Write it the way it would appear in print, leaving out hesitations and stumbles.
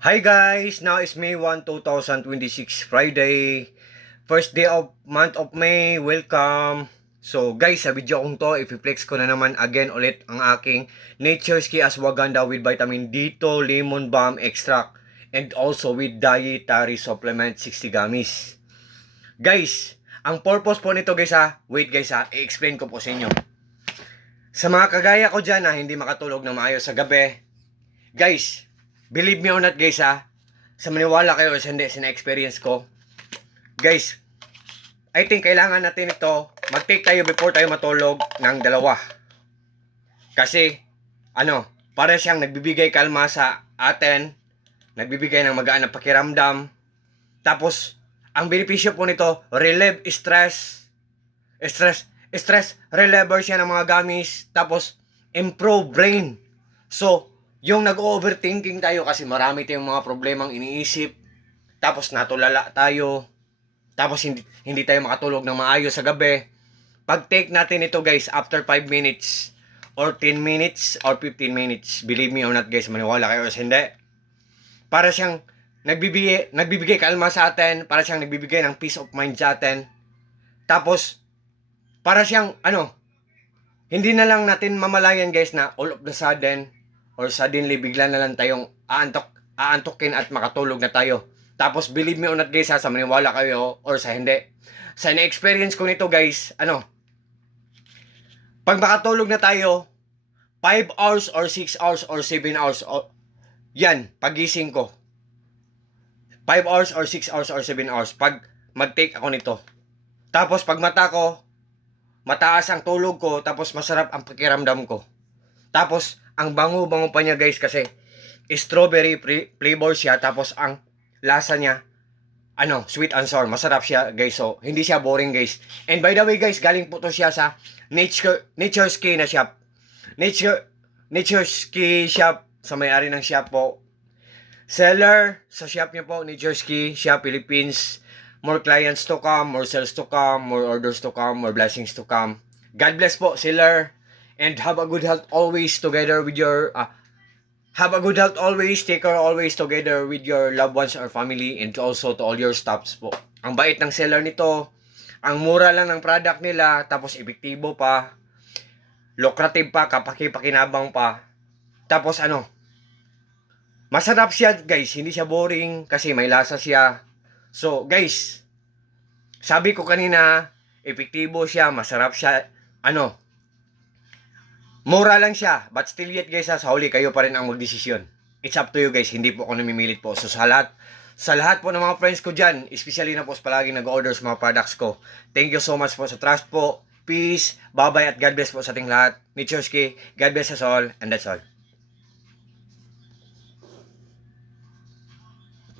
Hi guys! Now is May 1, 2026, Friday. First day of month of May. Welcome! So guys, sa video kong to, i-flex ko na naman again ulit ang aking Nature's Key Ashwagandha with vitamin D2, lemon balm extract, and also with dietary supplement 60 gummies. Guys, ang purpose po nito guys wait guys i-explain ko po sa inyo. Sa mga kagaya ko dyan na hindi makatulog ng maayos sa gabi, guys, believe me or not guys sa maniwala kayo o sa hindi, sina-experience ko. Guys, I think kailangan natin ito, mag-take tayo before tayo matulog ng dalawa. Kasi, para siyang nagbibigay kalma sa atin, nagbibigay ng magaan na pakiramdam. Tapos, ang benepisyo po nito, relieve stress reliever siya ng mga gamis. Tapos, improve brain. So, yung nag-overthinking tayo kasi marami tayong mga problemang iniisip, tapos natulala tayo, tapos hindi tayo makatulog ng maayos sa gabi. Pag take natin ito guys, after 5 minutes, or 10 minutes, or 15 minutes, believe me or not guys, maniwala kayo o hindi, para siyang nagbibigay kalma sa atin, para siyang nagbibigay ng peace of mind sa atin. Tapos, para siyang, hindi na lang natin mamalayan guys na all of the sudden, or suddenly bigla na lang tayong aantokin at makatulog na tayo. Tapos believe me or not guys sa maniwala kayo or sa hindi. Sa na-experience ko nito guys, pag makatulog na tayo, 5 hours or 6 hours or 7 hours, yan, pagising ko. 5 hours or 6 hours or 7 hours pag mag-take ako nito. Tapos pag mata ko, mataas ang tulog ko, tapos masarap ang pakiramdam ko. Tapos, ang bango-bango pa niya guys kasi strawberry flavor siya, tapos ang lasa niya, sweet and sour. Masarap siya guys, so hindi siya boring guys. And by the way guys, galing po to siya sa Nature's Key na shop. Nature's Key shop, sa may-ari ng shop po. Seller sa shop niya po, Nature's Key Shop Philippines. More clients to come, more sales to come, more orders to come, more blessings to come. God bless po, seller. And have a good health always together with your have a good health always, take care always together with your loved ones or family, and also to all your staffs po. Ang bait ng seller nito, ang mura lang ng product nila, tapos epektibo pa, lucrative pa, kapaki-pakinabang pa. Tapos masarap siya guys, hindi siya boring kasi may lasa siya. So guys, sabi ko kanina, epektibo siya, masarap siya, mura lang siya, but still yet guys sa huli kayo pa rin ang magdesisyon. It's up to you guys, hindi po ako namimilit po. So sa lahat po ng mga friends ko dyan, especially na po palagi nag-order sa mga products ko, thank you so much po sa trust po. Peace, bye-bye at God bless po sa ating lahat. Nature's Key, God bless us all, and that's all.